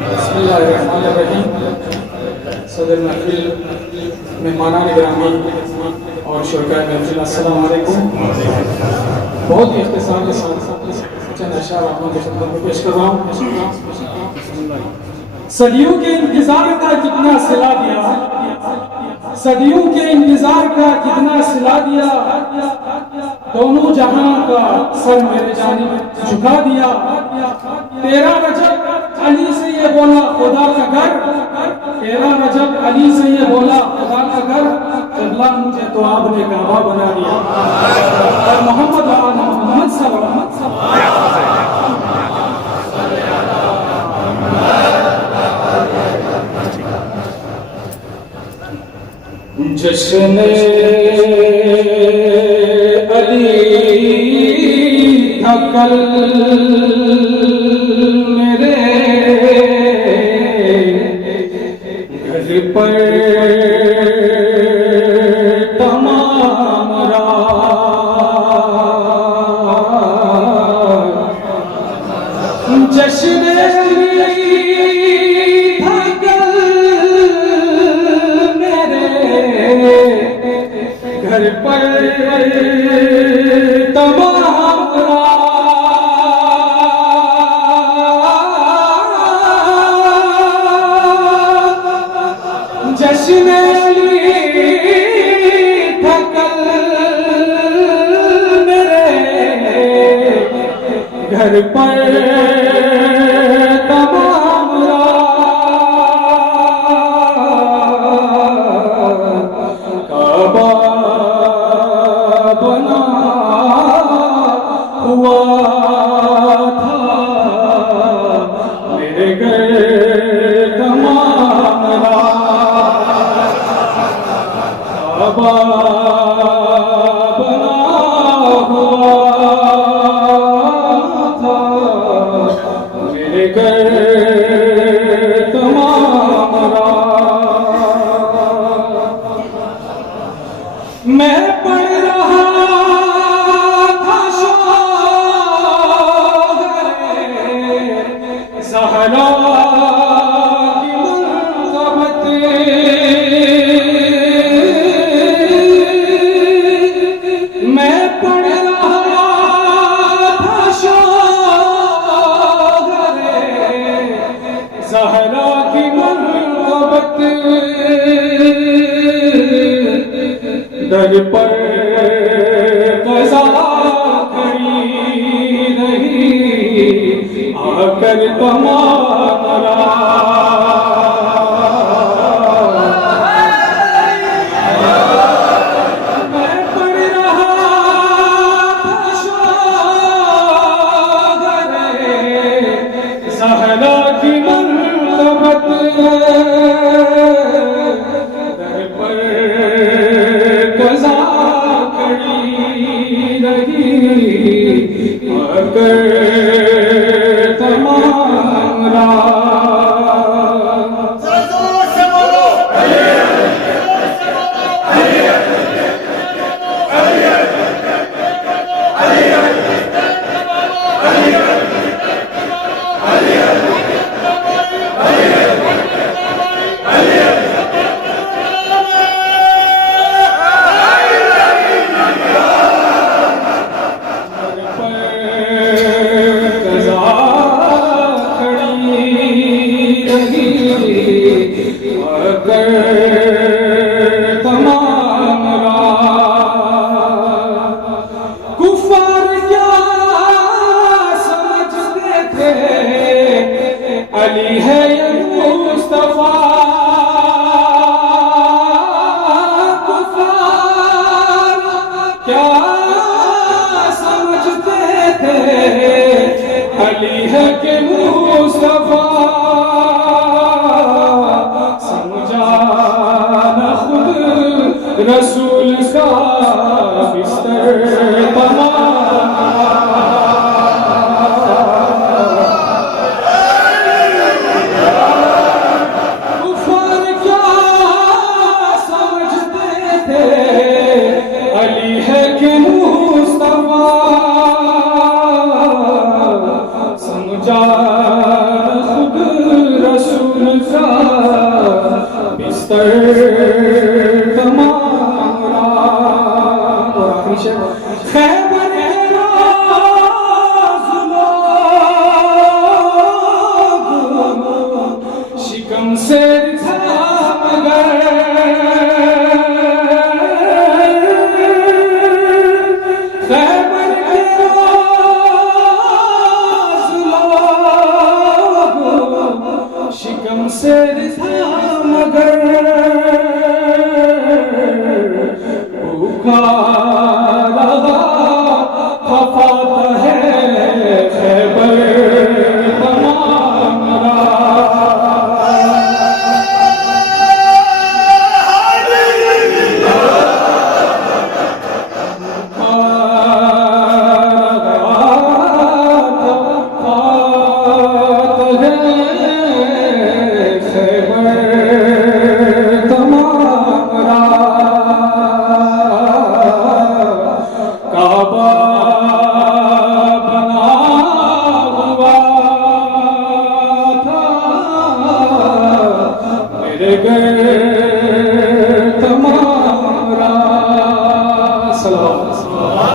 बिस्मिल्लाहिर्रहमानिर्रहीम। सदर महफिल मेहमानान गिरामी और शुरकाए महफिल, अस्सलाम वालेकुम। बहुत ही इख्तिसार के साथ चंद अशआर आप लोगों की खिदमत में पेश कर रहा हूँ। सदियों के इंतजार का कितना सिला दिया, सदियों के इंतजार का कितना सिला दिया, दोनों जहां का सर मेरे जानिब झुका दिया। तेरा रजब अली से ये बोला खुदा का घर, तेरा रजब अली से ये बोला खुदा का घर, अल्लाह मुझे तो आपने काबा बना दिया। और मोहम्मद मोहम्मद सल्लल्लाहु अलैहि वसल्लम जश्न अली था कल मेरे घर पर तमाम रात जश्न घर पर तमाम जश्न अली था कल मेरे घर पर तमाम काबा बना हुआ था मेरे घर तमाम काबा बना हुआ था मेरे घर तमाम मैं पढ़ रहा था ज़हरा की मुनक़बत, मैं पढ़ रहा था ज़हरा की मुनक़बत, दर पर क़ज़ा खड़ी रही आकर तमाम मैं पढ़ रहा था ज़हरा की मुनक़बत, दर पर क़ज़ा खड़ी रही आकर तमाम रात। तमाम कुफ़ार क्या समझते थे, अली है ये मुस्तफा। कुफ़ार क्या समझते थे, अली है के मुस्तफा। रसूल का बिस्तर कुफ़ार क्या समझते थे, अली है कि मुस्तफा। समझा का बिस्तर तमाम रात। और आखिरी शेर, खैबर के राज लोग शिकम से था मगर खैबर के राज लोग शिकम से था मगर भूखा रहा खफात है खैबर तमाम काबा बना हुआ था मेरे घर